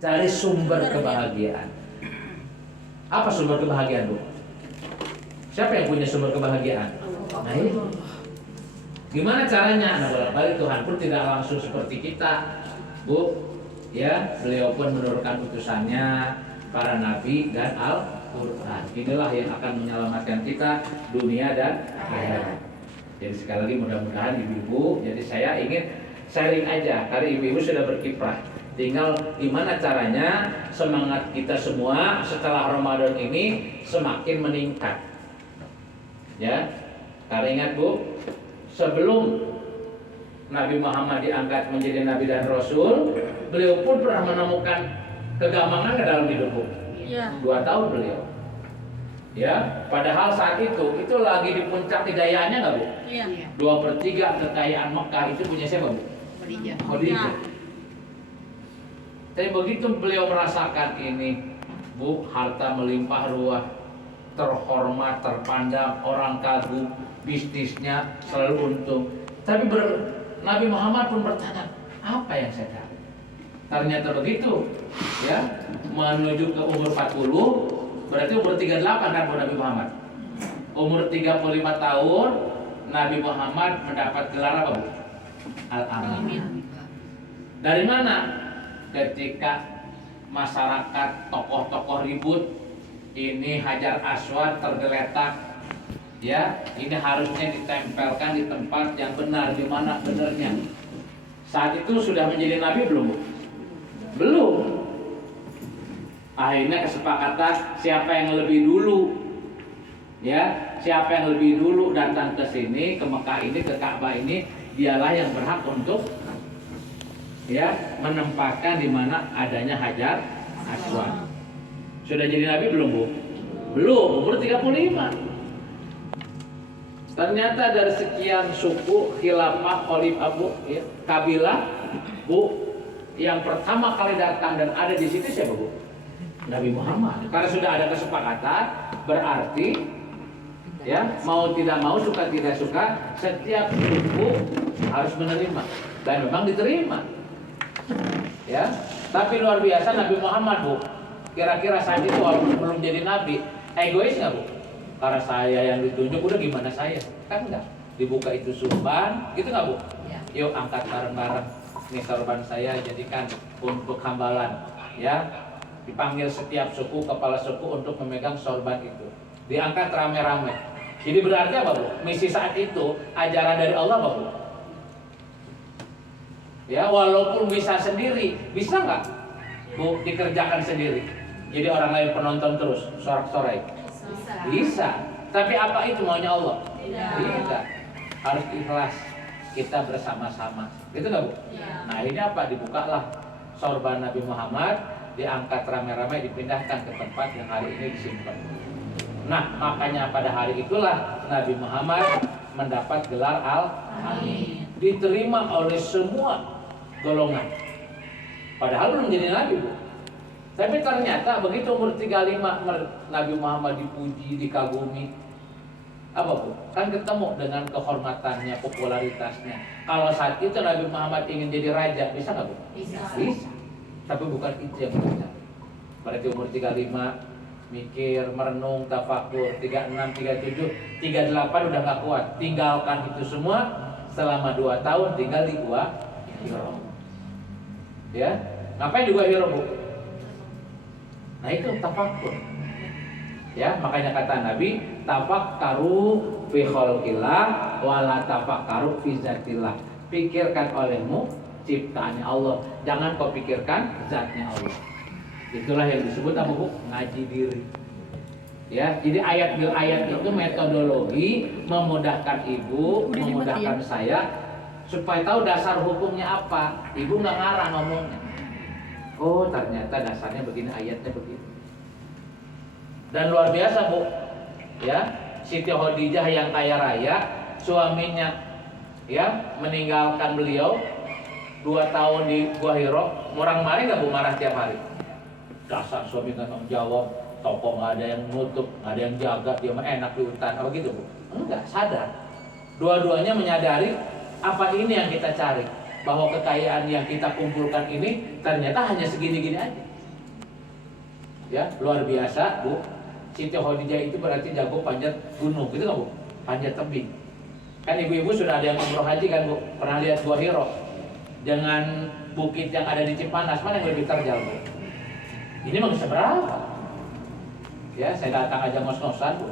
Cari sumber kebahagiaan. Apa sumber kebahagiaan, Bu? Siapa yang punya sumber kebahagiaan? Nah, ini. Gimana caranya? Nah, bolak-balik Tuhan pun tidak langsung seperti kita, Bu. Ya, beliau pun menurunkan utusannya, para nabi dan Al-Quran. Inilah yang akan menyelamatkan kita dunia dan akhirat. Jadi sekali lagi mudah-mudahan ibu-ibu. Jadi saya ingin sharing aja, karena ibu-ibu sudah berkiprah. Tinggal gimana caranya semangat kita semua setelah Ramadan ini semakin meningkat. Ya, karena ingat Bu, sebelum Nabi Muhammad diangkat menjadi Nabi dan Rasul, beliau pun pernah menemukan kegamangan ke dalam hidup Bu. 2 tahun beliau. Ya, padahal saat itu lagi di puncak kejayaannya nggak Bu? 2/3 kekayaan Mekah itu punya siapa Bu? Khadijah. Tapi begitu beliau merasakan ini, Bu, harta melimpah ruah, terhormat, terpandang, orang kagum, bisnisnya selalu untung. Tapi Nabi Muhammad pun bertanya, apa yang saya cari? Ternyata begitu, ya, menuju ke umur 40, berarti umur 38 kan Nabi Muhammad. Umur 35 tahun, Nabi Muhammad mendapat gelar apa Bu? Al-Amin. Dari mana? Ketika masyarakat, tokoh-tokoh ribut, ini Hajar Aswad tergeletak, ya, ini harusnya ditempelkan di tempat yang benar, di mana benarnya. Saat itu sudah menjadi nabi belum Bu? Belum. Akhirnya kesepakatan siapa yang lebih dulu, ya, siapa yang lebih dulu datang ke sini, ke Mekah ini, ke Ka'bah ini, dialah yang berhak untuk, ya, menempatkan di mana adanya Hajar Aswad. Sudah jadi nabi belum Bu? Belum, umur 35. Ternyata dari sekian suku, khilafah, khalifah Bu, ya, kabilah Bu, yang pertama kali datang dan ada di situ siapa Bu? Nabi Muhammad. Karena sudah ada kesepakatan, berarti, ya, mau tidak mau, suka tidak suka, setiap suku harus menerima, dan memang diterima. Ya, tapi luar biasa Nabi Muhammad Bu. Kira-kira saat itu walaupun belum jadi nabi, egois nggak Bu? Karena saya yang ditunjuk, udah gimana saya? Kan enggak. Dibuka itu surban, gitu nggak Bu? Yuk angkat bareng-bareng. Ini sorban saya jadikan untuk hambalan. Ya, dipanggil setiap suku, kepala suku untuk memegang sorban itu. Diangkat rame-rame. Jadi berarti apa Bu? Misi saat itu ajaran dari Allah apa Bu? Ya, walaupun bisa sendiri, bisa nggak Bu dikerjakan sendiri? Jadi orang lain penonton terus, sorak-sorai. Bisa. Tapi apa itu maunya Allah? Tidak. Harus ikhlas. Kita bersama-sama. Gitu nggak Bu? Nah ini apa? Dibukalah sorban Nabi Muhammad, diangkat rame-rame, dipindahkan ke tempat yang hari ini disimpan. Nah makanya pada hari itulah Nabi Muhammad mendapat gelar Al-Amin. Diterima oleh semua golongan. Padahal belum jadi nabi Bu. Tapi ternyata begitu umur 35 Nabi Muhammad dipuji, dikagumi. Apa Bu? Kan ketemu dengan kehormatannya, popularitasnya. Kalau saat itu Nabi Muhammad ingin jadi raja, bisa nggak Bu? Bisa. Tapi bukan itu yang kita. Berarti umur 35 mikir, merenung, tafakur, 36, 37, 38 udah nggak kuat. Tinggalkan itu semua selama 2 tahun tinggal di Gua Hiro. Ya, ngapain di Gua Hiro Bu? Nah itu tafakur. Ya, makanya kata Nabi, tafakkaru fi khalqillah wala tafakkaru fi zatillah. Pikirkan olehmu ciptaannya Allah, jangan kau pikirkan zatnya Allah. Itulah yang disebut apa Bu? Ngaji diri. Ya, jadi ayat bil ayat itu metodologi memudahkan ibu, memudahkan saya supaya tahu dasar hukumnya apa. Ibu nggak ngarang ngomongnya. Oh, ternyata dasarnya begini, ayatnya begini. Dan luar biasa Bu, ya, Siti Khadijah yang kaya raya, suaminya, ya, meninggalkan beliau 2 tahun di Gua Hiro. Murang marah nggak Bu? Marah tiap hari. Dasar suami nggak tanggung jawab, toko nggak ada yang nutup, nggak ada yang jaga, dia mah enak di hutan, apa gitu Bu? Enggak, sadar. Dua-duanya menyadari apa ini yang kita cari, bahwa kekayaan yang kita kumpulkan ini ternyata hanya segini-gini aja. Ya, luar biasa, Bu. Siti Khadijah itu berarti jago panjat gunung, gitu nggak, Bu? Panjat tebing. Kan ibu-ibu sudah ada yang umroh haji kan, Bu? Pernah lihat Gua Hiro dengan bukit yang ada di Cipanas, mana yang lebih terjal, Bu? Ini mah seberapa? Ya, saya datang aja ngos-ngosan, Bu.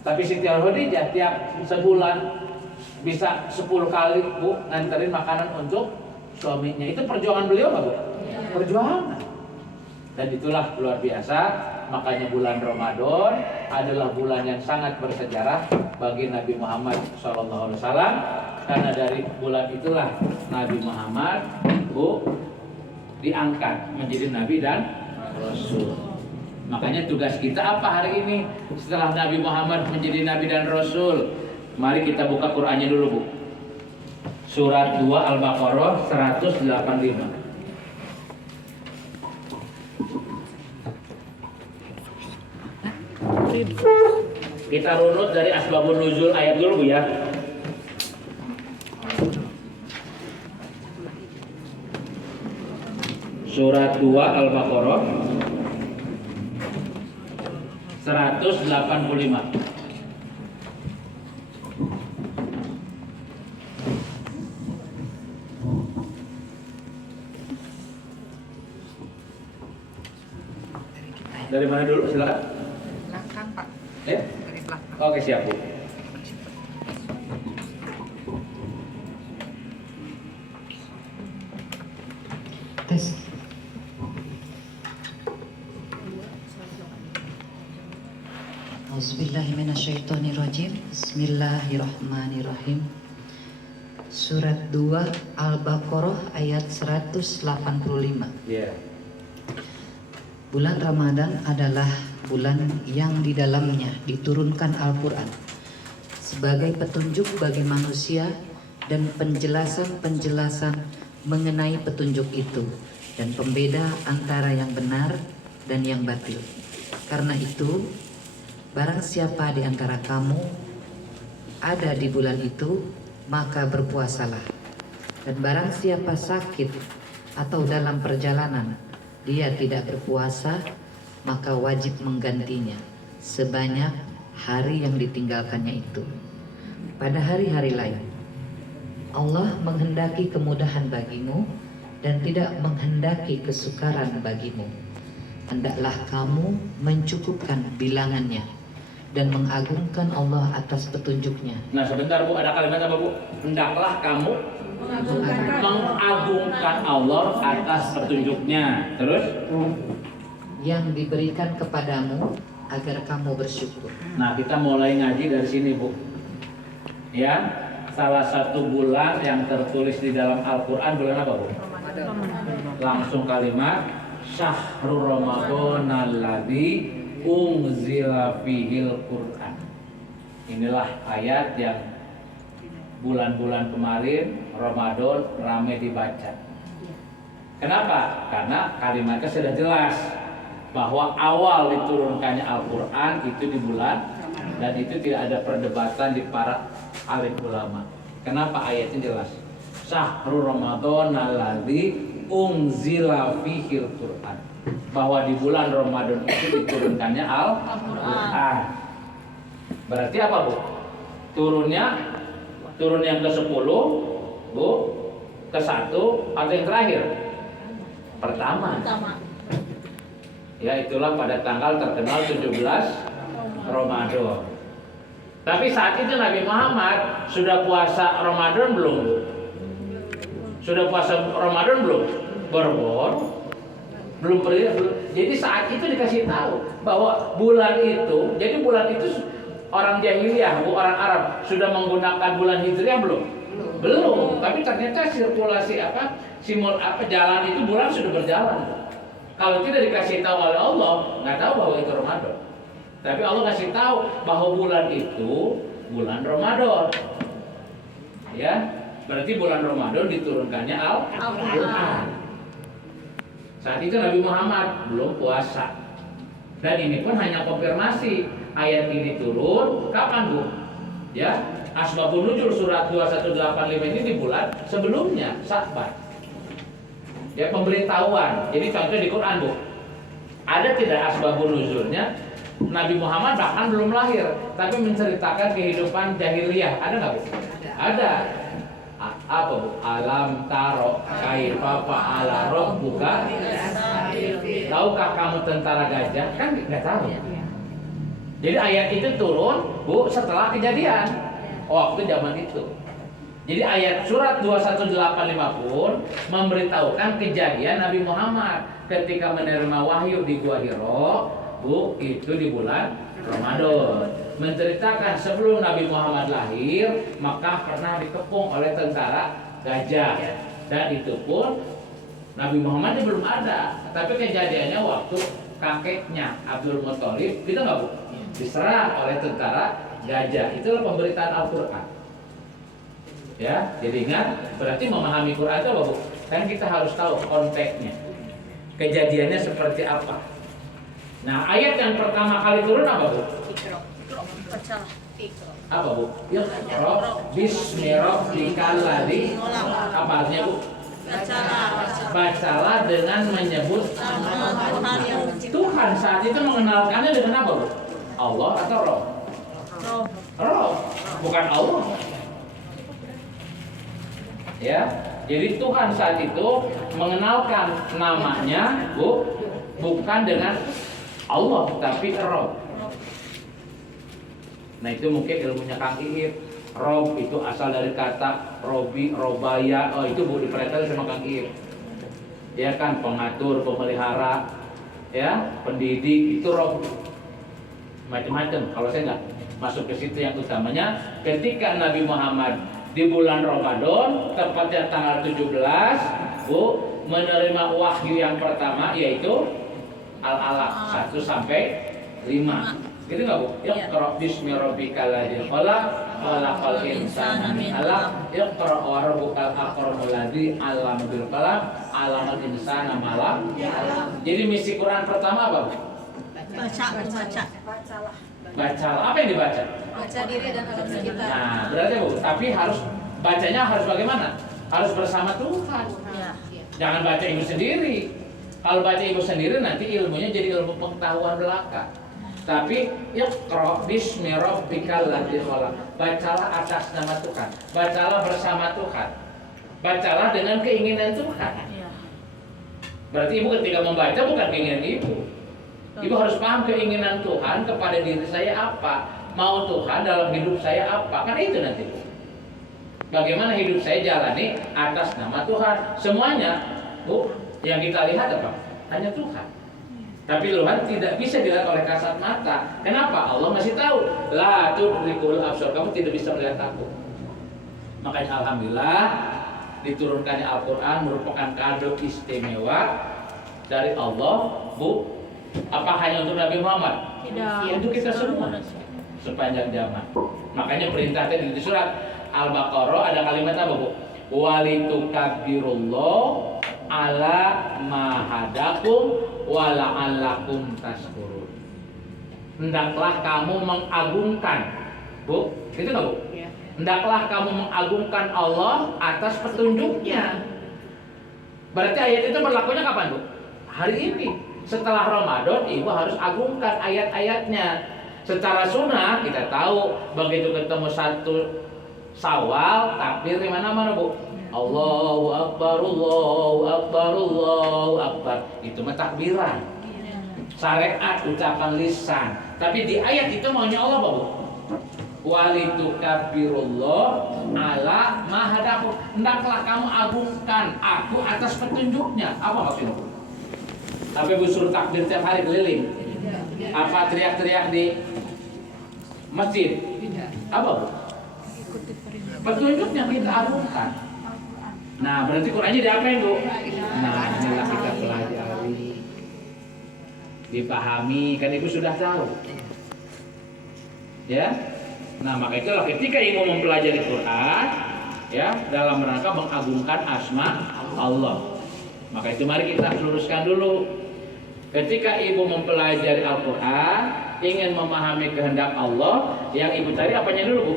Tapi Siti Khadijah tiap sebulan bisa 10 kali, Bu, nganterin makanan untuk suaminya. Itu perjuangan beliau nggak, Bu? Perjuangan. Dan itulah luar biasa. Makanya bulan Ramadan adalah bulan yang sangat bersejarah bagi Nabi Muhammad SAW. Karena dari bulan itulah Nabi Muhammad, Bu, diangkat menjadi Nabi dan Rasul. Makanya tugas kita apa hari ini setelah Nabi Muhammad menjadi Nabi dan Rasul? Mari kita buka Qur'annya dulu, Bu. Surat 2 Al-Baqarah 185. Kita runut dari asbabun nuzul ayat dulu, Bu, ya. Surat 2 Al-Baqarah 185. Dari mana dulu, silakan. Belakang, Pak. Ya? Dari belakang. Oke, siap, Bu. Tes. Auzubillahiminasyaitonirrajim. Bismillahirrahmanirrahim. Surat 2 Al-Baqarah ayat 185. Ya. Bulan Ramadan adalah bulan yang di dalamnya diturunkan Al-Quran sebagai petunjuk bagi manusia dan penjelasan-penjelasan mengenai petunjuk itu dan pembeda antara yang benar dan yang batil. Karena itu, barang siapa di antara kamu ada di bulan itu, maka berpuasalah. Dan barang siapa sakit atau dalam perjalanan dia tidak berpuasa, maka wajib menggantinya sebanyak hari yang ditinggalkannya itu. Pada hari-hari lain, Allah menghendaki kemudahan bagimu dan tidak menghendaki kesukaran bagimu. Hendaklah kamu mencukupkan bilangannya dan mengagungkan Allah atas petunjuknya. Nah, sebentar, Bu, ada kalimat apa, Bu? Hendaklah kamu mengagungkan Allah atas petunjuknya. Terus? Yang diberikan kepadamu agar kamu bersyukur. Nah, kita mulai ngaji dari sini, Bu. Ya, salah satu bulan yang tertulis di dalam Al-Quran bulan apa, Bu? Langsung kalimat Syahrul Ramadan alladzi unzila fihil Qur'an. Inilah ayat yang bulan-bulan kemarin Ramadan ramai dibaca. Kenapa? Karena kalimatnya sudah jelas bahwa awal diturunkannya Al-Quran itu di bulan, dan itu tidak ada perdebatan di para alim ulama. Kenapa ayatnya jelas? Syahrul Ramadan alladzi unzila fihil Qur'an. Bahwa di bulan Ramadan itu diturunkannya Al-Quran. Berarti apa, Bu? Turun yang ke-10, Bu, ke-1 atau yang terakhir? Pertama. Ya, itulah pada tanggal terkenal 17 Ramadan. Tapi saat itu Nabi Muhammad sudah puasa Ramadan belum? Sudah puasa Ramadan belum? Belum. Jadi saat itu dikasih tahu bahwa bulan itu, jadi bulan itu orang jahiliyah, orang Arab sudah menggunakan bulan Hijriah belum? Belum. Tapi ternyata sirkulasi jalan itu bulan sudah berjalan. Kalau tidak dikasih tahu oleh Allah, nggak tahu bahwa itu Ramadan. Tapi Allah kasih tahu bahwa bulan itu bulan Ramadan. Ya, berarti bulan Ramadan diturunkannya Al-Quran. Saat itu Nabi Muhammad belum puasa. Dan ini pun hanya konfirmasi ayat ini turun kapan, Bu? Ya, Asbabun Nuzul surat 2185 ini di bulan sebelumnya, Sya'ban. Ya, pemberitahuan. Jadi contoh di Quran, Bu. Ada tidak asbabun nuzulnya? Nabi Muhammad bahkan belum lahir, tapi menceritakan kehidupan jahiliyah. Ada nggak Bu? Ada. Apa Bu? Alam taro kaifa fa'ala rabbuka. Tahukah kamu tentara gajah? Kan nggak tahu. Jadi ayat itu turun Bu setelah kejadian waktu zaman itu. Jadi ayat surat 218 pun memberitahukan kejadian Nabi Muhammad ketika menerima wahyu di Gua Hiro, Bu, itu di bulan Ramadan. Menceritakan sebelum Nabi Muhammad lahir, Makkah pernah dikepung oleh tentara gajah. Dan itu pun Nabi Muhammad belum ada. Tapi kejadiannya waktu kakeknya Abdul Muthalib, gitu nggak Bu? Diserang oleh tentara gajah. Itulah pemberitaan Al-Quran. Ya, jadi ingat, berarti memahami Quran itu apa Bu? Kan kita harus tahu konteksnya. Kejadiannya seperti apa. Nah, ayat yang pertama kali turun apa Bu? Apa Bu? Iqra bismi rabbikal ladzi. Apa artinya Bu? Bacalah dengan menyebut Tuhan. Saat itu mengenalkannya dengan apa Bu? Allah atau Roh? Roh, bukan Allah. Ya, jadi Tuhan saat itu mengenalkan namanya Bu, bukan dengan Allah, tapi Rob. Nah itu mungkin ilmunya Kang Iip. Rob itu asal dari kata Robi, Robaya. Oh itu Bu dipelajari sama Kang Iip. Ya kan, pengatur, pemelihara, ya, pendidik, itu Rob. Macam-macam. Kalau saya nggak masuk ke situ, yang utamanya ketika Nabi Muhammad di bulan Ramadan, tepatnya tanggal 17, Bu, menerima wahyu yang pertama yaitu Al-Alaq 1 sampai 5. Gitu enggak Bu? Iqra bismi rabbikal ladzi khalaq, khalaqal insana min 'alaq, iqra wa rabbukal akramul ladzi 'allama bil qalam, 'allamal insana ma lam ya'lam. Jadi misi Quran pertama apa Bu? Bacalah. Apa yang dibaca? Baca diri dan alam sekitar. Nah, berarti Bu, tapi harus bacanya harus bagaimana? Harus bersama Tuhan. Jangan baca ibu sendiri. Kalau baca ibu sendiri nanti ilmunya jadi ilmu pengetahuan belaka. Tapi iqra bismi rabbikal ladzi khalaq. Bacalah atas nama Tuhan. Bacalah bersama Tuhan. Bacalah dengan keinginan Tuhan. Berarti ibu ketika membaca bukan keinginan ibu. Ibu harus paham keinginan Tuhan kepada diri saya apa. Mau Tuhan dalam hidup saya apa. Kan itu nanti Bu. Bagaimana hidup saya jalani atas nama Tuhan. Semuanya Bu, yang kita lihat apa? Hanya Tuhan. Tapi Tuhan tidak bisa dilihat oleh kasat mata. Kenapa? Allah masih tahu. La tudrikul absar. Kamu tidak bisa melihat aku. Makanya alhamdulillah diturunkannya Al-Quran merupakan kado istimewa dari Allah, Bu. Apa hanya untuk Nabi Muhammad? Tidak. Untuk kita semua sepanjang zaman. Makanya perintah tadi di surat Al-Baqarah ada kalimat apa Bu? Walitukabbirullah ala mahadakum wala'allakum tashkurun. Hendaklah kamu mengagungkan, Bu, gitu nggak Bu? Ya. Hendaklah kamu mengagungkan Allah atas petunjuknya. Berarti ayat itu berlakunya kapan Bu? Hari ini. Setelah Ramadan, ibu harus agungkan ayat-ayatnya. Secara sunnah kita tahu begitu ketemu 1 Syawal, takbir di mana-mana Bu. Allahu Akbar, Allahu Akbar, Allahu Akbar. Itu mah takbiran. Syariat ucapan lisan. Tapi di ayat itu maunya Allah apa Bu? Walitukabbirullah ala mahadakum. Hendaklah kamu agungkan aku atas petunjuknya. Apa maksudnya? Tapi Bu suruh takbir tiap hari keliling. Apa teriak-teriak di masjid? Apa Bu? Petunjuknya kita agungkan. Nah, berarti Qurannya diapain Bu? Nah, inilah kita pelajari, dipahami, kan Ibu sudah tahu. Ya. Nah, maka itulah ketika Ibu mempelajari Quran, ya, dalam rangka mengagungkan asma Allah. Maka itu mari kita luruskan dulu. Ketika Ibu mempelajari Al-Quran, ingin memahami kehendak Allah, yang Ibu cari apanya dulu Bu?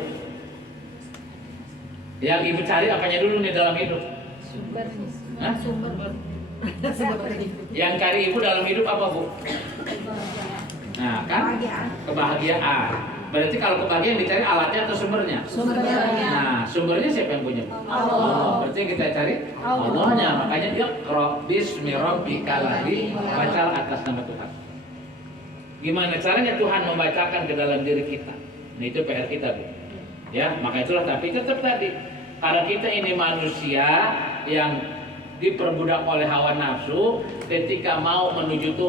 Yang Ibu cari apanya dulu nih dalam hidup? Sumber. Hah? Sumber. Yang cari ibu dalam hidup apa, Bu? Nah, kan? Kebahagiaan. Berarti kalau kebahagiaan dicari alatnya atau sumbernya? Sumbernya. Nah, sumbernya siapa yang punya? Allah. Berarti yang kita cari Allahnya. Makanya dia bismi rabbikal ladzi, baca atas nama Tuhan. Gimana caranya Tuhan membacakan ke dalam diri kita? Nah, itu PR kita, Bu. Ya, maka itulah, tapi tetap tadi, karena kita ini manusia yang diperbudak oleh hawa nafsu, ketika mau menuju Tuhan